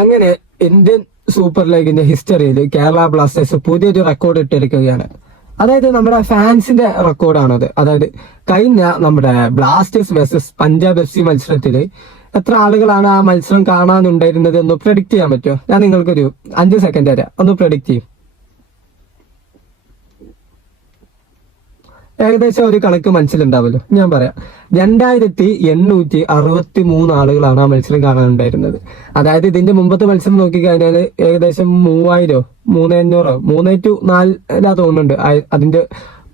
അങ്ങനെ Indian super ലീഗിന്റെ ഹിസ്റ്ററിയിൽ കേരള ബ്ലാസ്റ്റേഴ്സ് പുതിയൊരു റെക്കോർഡ് ഇട്ടിരിക്കുകയാണ്. അതായത് നമ്മുടെ ഫാൻസിന്റെ റെക്കോർഡാണത്. അതായത് കഴിഞ്ഞ നമ്മുടെ ബ്ലാസ്റ്റേഴ്സ് വേഴ്സസ് പഞ്ചാബ് FC മത്സരത്തില് എത്ര ആളുകളാണ് ആ മത്സരം കാണാനുണ്ടായിരുന്നത് ഒന്ന് പ്രഡിക്റ്റ് ചെയ്യാൻ പറ്റുമോ? ഞാൻ നിങ്ങൾക്കൊരു 5 സെക്കൻഡ് തരാം, ഒന്ന് പ്രഡിക്റ്റ് ചെയ്യും. ഏകദേശം ഒരു കണക്ക് മനസ്സിലുണ്ടാവല്ലോ, ഞാൻ പറയാം. 2863 ആളുകളാണ് ആ മത്സരം കാണാനുണ്ടായിരുന്നത്. അതായത് ഇതിന്റെ മുമ്പത്തെ മത്സരം നോക്കിക്കഴിഞ്ഞാൽ ഏകദേശം 3000 3500 3-4 തോന്നുന്നുണ്ട് അതിന്റെ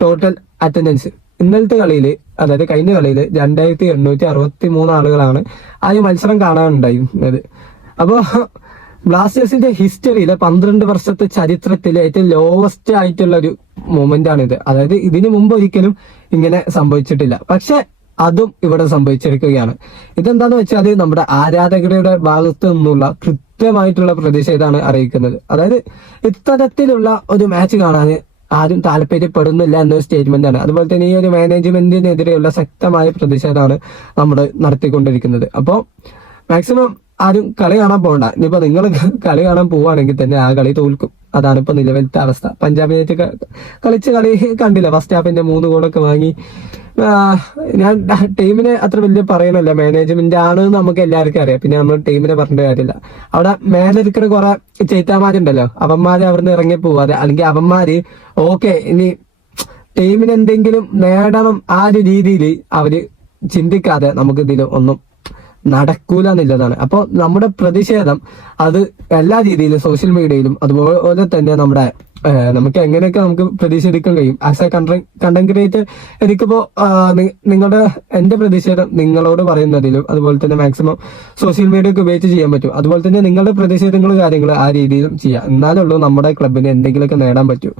ടോട്ടൽ അറ്റൻഡൻസ്. ഇന്നലത്തെ കളിയിൽ, അതായത് കഴിഞ്ഞ കളിയിൽ 2863 ആളുകളാണ് ആ മത്സരം കാണാനുണ്ടായിരുന്നത്. അപ്പോ ബ്ലാസ്റ്റേഴ്സിന്റെ ഹിസ്റ്ററിയിലെ 12 വർഷത്തെ ചരിത്രത്തിലെ ഏറ്റവും ലോവസ്റ്റ് ആയിട്ടുള്ള ഒരു മൊമെന്റ് ആണിത്. അതായത് ഇതിനു മുമ്പ് ഒരിക്കലും ഇങ്ങനെ സംഭവിച്ചിട്ടില്ല. പക്ഷെ അതും ഇവിടെ സംഭവിച്ചിരിക്കുകയാണ്. ഇതെന്താന്ന് വെച്ചാൽ നമ്മുടെ ആരാധകരുടെ ഭാഗത്തു നിന്നുള്ള കൃത്യമായിട്ടുള്ള പ്രതിഷേധമാണ് അറിയിക്കുന്നത്. അതായത് ഇത്തരത്തിലുള്ള ഒരു മാച്ച് കാണാൻ ആരും താല്പര്യപ്പെടുന്നില്ല എന്നൊരു സ്റ്റേറ്റ്മെന്റ് ആണ്. അതുപോലെ തന്നെ ഈ ഒരു മാനേജ്മെന്റിനെതിരെയുള്ള ശക്തമായ പ്രതിഷേധമാണ് നമ്മൾ നടത്തിക്കൊണ്ടിരിക്കുന്നത്. അപ്പോൾ മാക്സിമം ആരും കളി കാണാൻ പോകണ്ട. ഇനിയിപ്പോ നിങ്ങൾ കളി കാണാൻ പോവുകയാണെങ്കിൽ തന്നെ ആ കളി തോൽക്കും. അതാണ് ഇപ്പൊ നിലവിലത്തെ അവസ്ഥ. പഞ്ചാബിനായിട്ട് കളിച്ച കളി കണ്ടില്ല, ഫസ്റ്റ് ഹാഫിന്റെ 3 ഗോളൊക്കെ വാങ്ങി. ഞാൻ ടീമിനെ അത്ര വലിയ പറയണല്ല, മാനേജ്മെന്റ് ആണ് നമുക്ക് എല്ലാവർക്കും അറിയാം. പിന്നെ നമ്മൾ ടീമിനെ പറഞ്ഞിട്ട് കാര്യമില്ല. അവിടെ മേലിരിക്കുന്ന കുറെ ചെയ്ത്താമാരുണ്ടല്ലോ, അവന്മാര് അവിടുന്ന് ഇറങ്ങി പോവാതെ, അല്ലെങ്കിൽ അവന്മാര് ഓക്കെ ഇനി ടീമിന് എന്തെങ്കിലും നേടണം ആ ഒരു രീതിയിൽ അവര് ചിന്തിക്കാതെ നമുക്ക് ഇതിൽ ഒന്നും നടക്കൂല എന്നുള്ളതാണ്. അപ്പോൾ നമ്മുടെ പ്രതിഷേധം അത് എല്ലാ രീതിയിലും സോഷ്യൽ മീഡിയയിലും അതുപോലെ തന്നെ നമ്മുടെ നമുക്ക് എങ്ങനെയൊക്കെ നമുക്ക് പ്രതിഷേധിക്കാൻ കഴിയും. ആസ് എ കണ്ടന്റ് ക്രിയേറ്റർ എനിക്കിപ്പോ എന്റെ പ്രതിഷേധം നിങ്ങളോട് പറയുന്നതിലും അതുപോലെ തന്നെ മാക്സിമം സോഷ്യൽ മീഡിയ ഒക്കെ ഉപയോഗിച്ച് ചെയ്യാൻ പറ്റും. അതുപോലെ തന്നെ നിങ്ങളുടെ പ്രതിഷേധങ്ങളും കാര്യങ്ങളും ആ രീതിയിലും ചെയ്യാം. എന്നാലുള്ളൂ നമ്മുടെ ക്ലബിന് എന്തെങ്കിലുമൊക്കെ നേടാൻ പറ്റൂ.